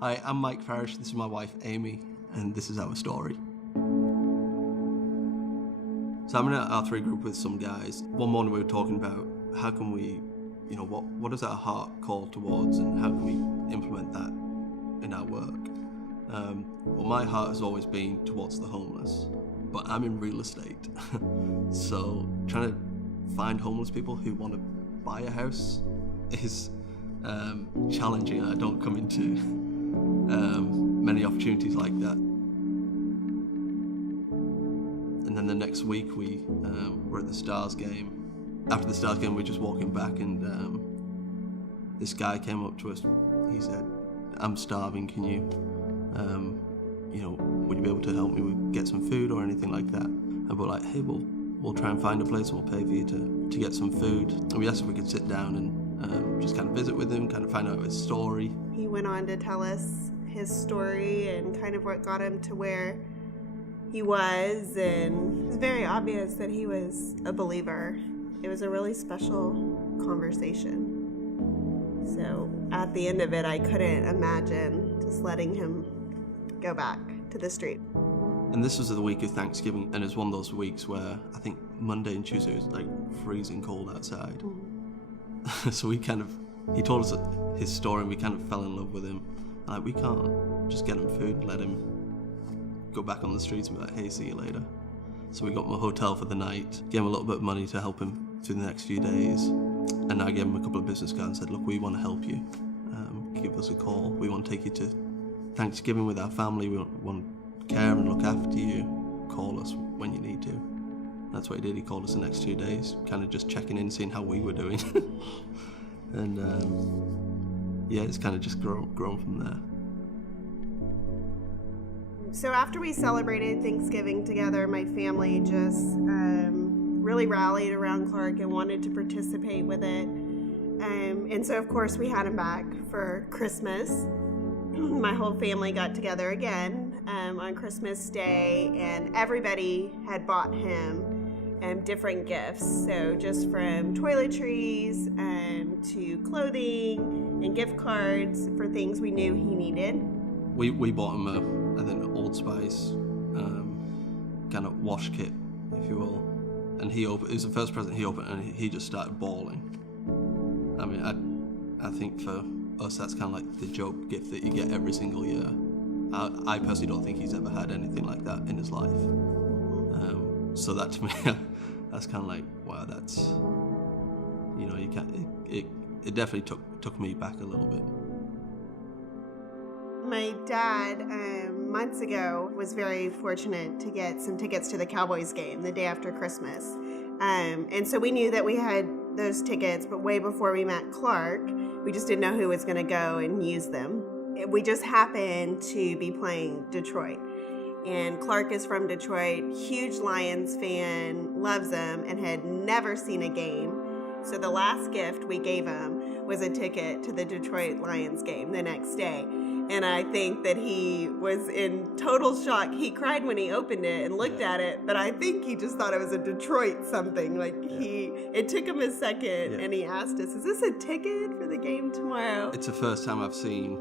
Hi, I'm Mike Farish, this is my wife Amy, and this is our story. So I'm in our 3 group with some guys. One morning we were talking about how can we, what is our heart call towards and how can we implement that in our work? Well, my heart has always been towards the homeless, but I'm in real estate. So trying to find homeless people who want to buy a house is challenging. I don't come into many opportunities like that. And then the next week we were at the Stars game. After the Stars game, we were just walking back, and this guy came up to us. He said, "I'm starving. Can you, would you be able to help me get some food or anything like that?" And we're like, "Hey, we'll try and find a place and we'll pay for you to get some food." And we asked if we could sit down and just kind of visit with him, kind of find out his story. He went on to tell us his story and kind of what got him to where he was, and it was very obvious that he was a believer. It was a really special conversation. So at the end of it, I couldn't imagine just letting him go back to the street. And this was the week of Thanksgiving, and it was one of those weeks where I think Monday and Tuesday was like freezing cold outside. Mm-hmm. So he told us his story, and we kind of fell in love with him. Like, we can't just get him food and let him go back on the streets and be like, "Hey, see you later." So we got him a hotel for the night, gave him a little bit of money to help him through the next few days, and I gave him a couple of business cards and said, "Look, we want to help you. Give us a call. We want to take you to Thanksgiving with our family. We want to care and look after you. Call us when you need to." That's what he did. He called us the next 2 days, kind of just checking in, seeing how we were doing. And it's kind of just grown from there. So after we celebrated Thanksgiving together, my family just really rallied around Clark and wanted to participate with it. And so, of course, we had him back for Christmas. My whole family got together again on Christmas Day, and everybody had bought him different gifts. So just from toiletries to clothing and gift cards for things we knew he needed. We bought him an Old Spice kind of wash kit, if you will. And it was the first present he opened, and he just started bawling. I mean, I think for us that's kind of like the joke gift that you get every single year. I personally don't think he's ever had anything like that in his life. So that to me, that's kind of like, wow, that's, you can't. It definitely took me back a little bit. My dad, months ago, was very fortunate to get some tickets to the Cowboys game the day after Christmas. And so we knew that we had those tickets, but way before we met Clark, we just didn't know who was going to go and use them. We just happened to be playing Detroit. And Clark is from Detroit, huge Lions fan, loves them, and had never seen a game. So the last gift we gave him was a ticket to the Detroit Lions game the next day. And I think that he was in total shock. He cried when he opened it and looked at it, but I think he just thought it was a Detroit something. It took him a second, and he asked us, "Is this a ticket for the game tomorrow?" It's the first time I've seen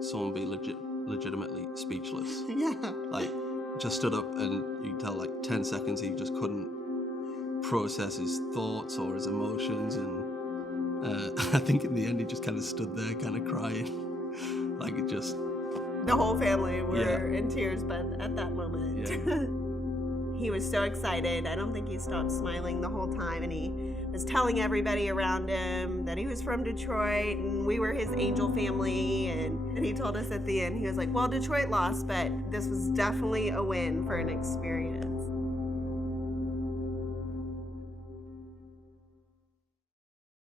someone be legitimately speechless. Yeah. Like, just stood up, and you can tell, 10 seconds he just couldn't process his thoughts or his emotions, and I think in the end he just kind of stood there kind of crying. The whole family were in tears at that moment. Yeah. He was so excited. I don't think he stopped smiling the whole time, and he was telling everybody around him that he was from Detroit and we were his angel family, and he told us at the end, he was like, "Well, Detroit lost, but this was definitely a win for an experience."